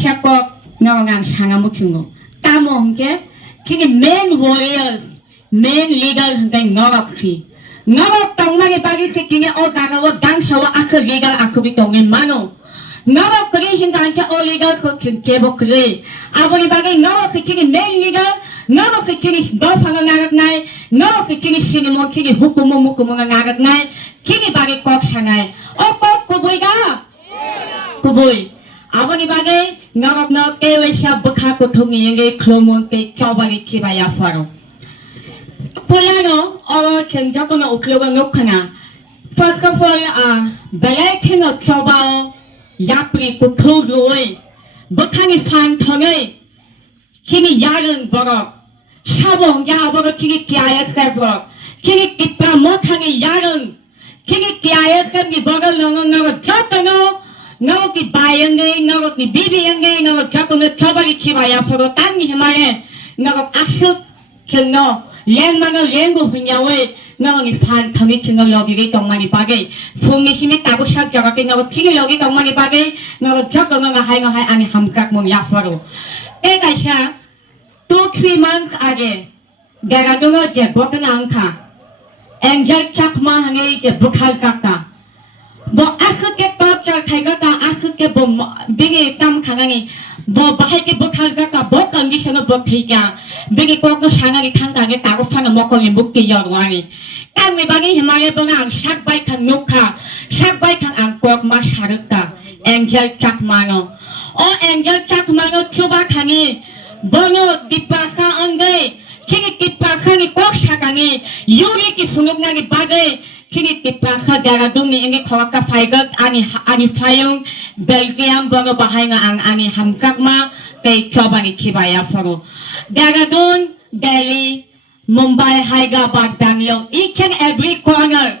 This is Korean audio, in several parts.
Ashako Narangang Sangamutungo. Tamonge, King main warriors, main leaders, then Norokri. Norok Tongmani Bagi King Ogana, Gangshawa Aka legal Akubitong in Mano. Norok Kri Hindancha or legal cooking table Kri. Aboni Bagi Norok King main leader, Norok King Dofanga Narak Night, Norok King Sinimo King Hukumumukumanga Narak Night, King Bagi Kok Shanai. Oh, Kubuiga! Kubui. 아버니 방에 너럭너 깨외샤 부카고 통이enge 클로몬테 저번이 집아야 파로 폴라노 어로 정적으면 오클로가 놓거나 First of all 벨레케노 저바오 야프리 고토로이 부카니 판통에 키니 야른 버럭 샤봉 야버럭 키니 기아야세 버럭 키니 기빠 못하니 야른 키니 기아야세니 버럭 렁엉 저떠노 Nggak ki bayang gay, nggak ki bibi yang gay, nggak cakap nggak coba di cibaya poro tani hemaya, nggak asyik cenno, yang mana yang gue punya we, nggak ni fan kami cenno logi gay tong mani bagai, fungi sini tabu syak jaga ke nggak ciri logi tong mani bagai, nggak cakap nggak hai ani hamkak mong ya poro. Kaisa 2-3 months aja, gara dulu je bukan angka, angel cakma hangai je bukan kata. 뭐 아스게 껍질 탈가다 아스게 뭐 빙이 땀 강하니 뭐 할게 못 탈가다 못 컨디션을 못 되냐 빙이 꼭 상하니 탄가게 따고 파는 먹고기 먹기 여러와니 땀이 방이 희망에 보나 샥바이칸 녹화 샥바이칸 안꼭 마샤르다 앵젤 짝마노 앵젤 짝마노 추바카니 번호 뒷바카 언데 키니 뒷바카니 꼭 샤강이 요리기 후능나니 바게 Kini tipaka daradong ni ini kawaka paigat ani payung Belgium bago bahay nga ang ani hamkak ma kay coba ni Kibaya paro. Daradon, Delhi, Mumbai, Hyderabad, Bangalore, each and every corner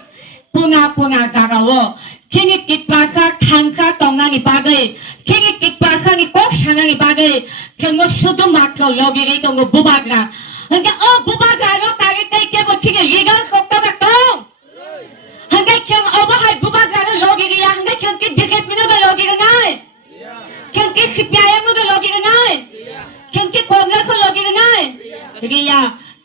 puna garawo. Kini tipaka kanka tonga ni bagay. Kini tipaka ni kok shanga ni bagay. Kino sudo makro logi rito ngo bubagra. Hanggang bubagra no kagit kay kebo kini legal kokta bakong. Hanggang kiyang obahay bubagra no logi riya. Hanggang kiyang bigat mo na logi na nai. Kiyang kipiyaya mo na logi na nai. Kiyang kongres mo logi na nai. Riya,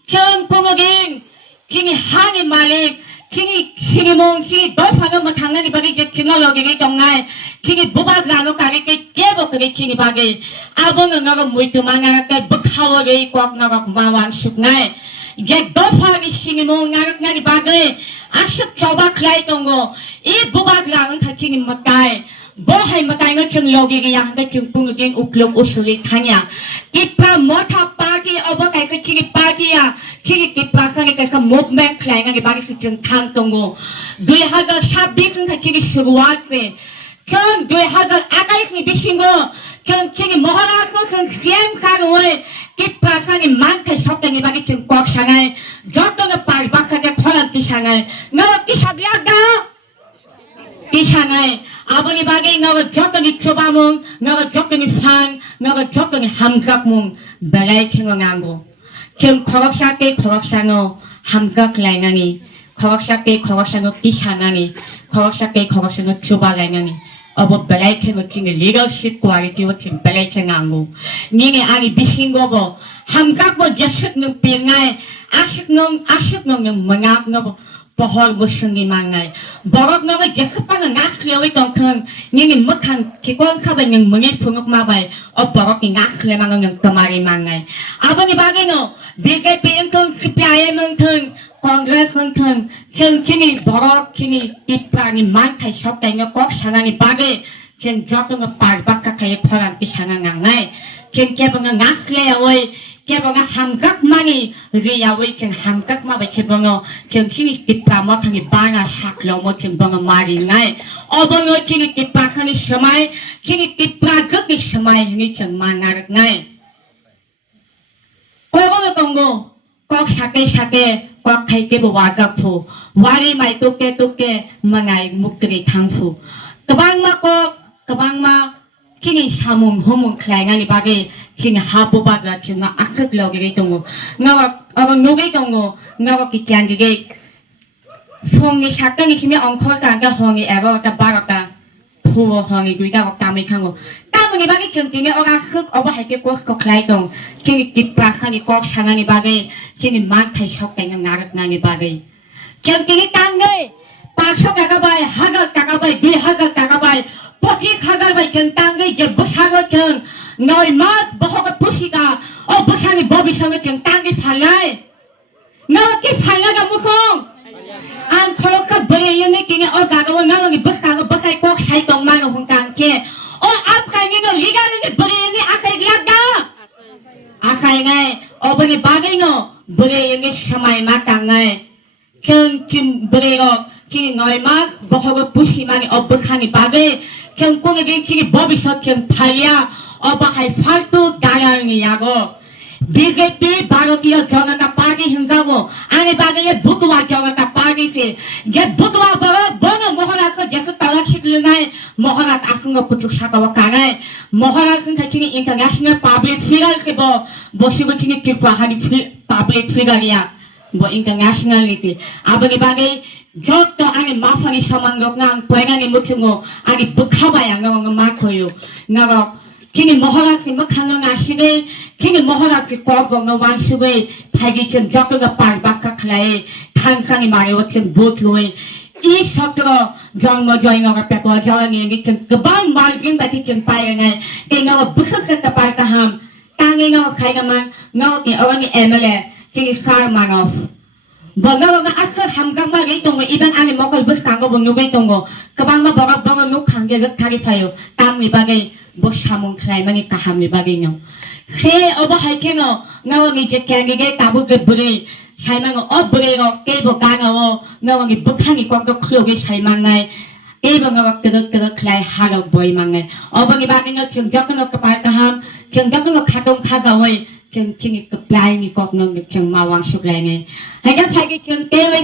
kiyang pumaging kini hani malik. Kini mong kini dofano matangani bagi kini logi ni tongai. Kini bubagra no kari kay kebo kari kini bagi. Abong nga muito mangarak kay bukhawa ray kwak nga kumawan suknay. Get dofa ni kini mong ngarak nga di bagay. Asyik coba klay tongo. I bubagra ang kachini matay. Bohay matay nga kiyang logi riya hanggang kiyang pumaging uklog usulit kanya. Kipra mota party obo kay kachini party ya. Kini kipra kani kay ka movement klay nga bagi sa kiyang tangtongo. 2026 ang kachini suruat se. Kung 2021 ni bisingo. Kung kini moharas ko kung siyem karoy. Kipra kani mantay sopta ni bagi kiyang kwak sangay. Joto na parbaka kay kolang kisangay. Nga kisagyaga. Kisangay. 아버니 바게 너가 적당히 쳐봐몽 너가 적당히 판 너가 적당히 함각몽 belai 킹왕하고 경 거각샤게 거각샤노 함각 라이나니 거각샤게 거각샤노 기샤나니 거각샤게 거각샤노 주바라이나니 어버 belai 킹을 찡게 리더십 구하게 지워진 belai 킹왕하고 니네 아니 비신거보 함각보 자식능 빙나에 아식능 망악 너보 bahol busung ni mangai borok naga jakapa nga ngaklewi tongkang nini mukang kikon kaban yang mengit funguk mabay o borok ni ngakle mangang yang temari mangai abo ni bagay no BJP entong CPI entong Congress entong kini borok kini ipra ni mantai shopay nga kok sana ni bagay ken joto nga parbaka kaya koran pisana ngangai ken keba nga ngakle away kaya nga hamgak mani riyawi keng hamgak mabay kaya nga keng kini tipra mo kangi banga shaklo mo keng banga mari ngay obo nga kini tipra kangi shamay kini tipra gaki shamay hingi keng mangarak ngay obo nga tongo kok shake kok kay kebo wagak po wari may tuke mangay muktri tangpo kabang ma kini samung humung klay nga ni bagay kini habubagra kini akak logi tongo ngawa abang nogi tongo ngawa kikian gige fongi shakang isimi ongkol kanga hongi ero ta baraka puwo hongi guida kok tamay kango 나오니 바기 정팅에 어가 흑 어버 할게 꼭 클라이동 지니 뒷바탕이 꼭 상하니 바기 지니 많다 속대는 나르나니 바기 정팅이 땅을 박수 가가바이 하가 가가바이 비하가 가가바이 포티 가가바이 전 땅을 이제 무사고 전 너희 맛 뭐가 부시가 부산이 법이성을 전 땅이 팔라이 너게 팔라가 무슨 안 그렇게 버리는 게 가가고 너기 부사고 부사이 꼭 살동만 오는 강제 앞가니는 리가는 버리는 아사이라가 아사이가 어머니 바기노 버리는 समय 마땅해 경 버리고 기 너희 맛 뭐가 부시만이 부산이 바기 경 꼬내게 기 법이서 전 팔야 어바할 팔도 다양이야고 BJP भारतीय जनता पार्टी हिंसाको आने बागेले बुटवा जनता पार्टी से जे बुटवा बन मोहनराजको जस्तो तलक्षित लुनाय मोहनराज आफूको पुचुक साकावा कागाय मोहनराज चाहिँ इंटरनेशनल पब्लिक फिगर के बसेको चाहिँ त्रिपुराहारी पब्लिक फिगरया बो इंटरनेशनल नीति आबनि बागे जत आने माफानी समांगक नां पैगानी मुचुङो आनि बुखाबाया नगो माखोयो नगो किनि मोहनराजनि मोखाङो नासिगै किनि मोहनराजनि कबगनो वानसुगै थागिचन जकगा पार बाक्का खलाय थांसानि मारेवचन बोथुय इ सत्र जन्म जयनगा पेको जलनि गिचन गोबां मार्गिन बातिचन पायनाय तेनो बुसुकता पारकाहाम ताङैनो खायगामान नौनि अवनि एमएलए किनि सारमानव बगवगा आसर हामगामा गे दङ इबान आनि मकल बुसकांगो बनुगै दङ गोबांमा बगा बगा नु खांगे थारि फायो तामनि बागै बसामुं खालायमानि काहामनि बागैनो से अबा हायकेनो नवनि जे क्यान्डिडेट ताबुगे बुरै साइमाङो बुरैगो केबो गाङो नवनि बुखानि कक्क खुलोगे साइमाङनाय एबो नव कदक खलाय हालो बयमाङनाय अबनि बागैनो जों जकनो कपार काहाम जों जकनो खादों खाजावै जों चिनि कप्लायनि कक्नो जों मावां सुग्लायनाय हायगा थाइगे जों तेवै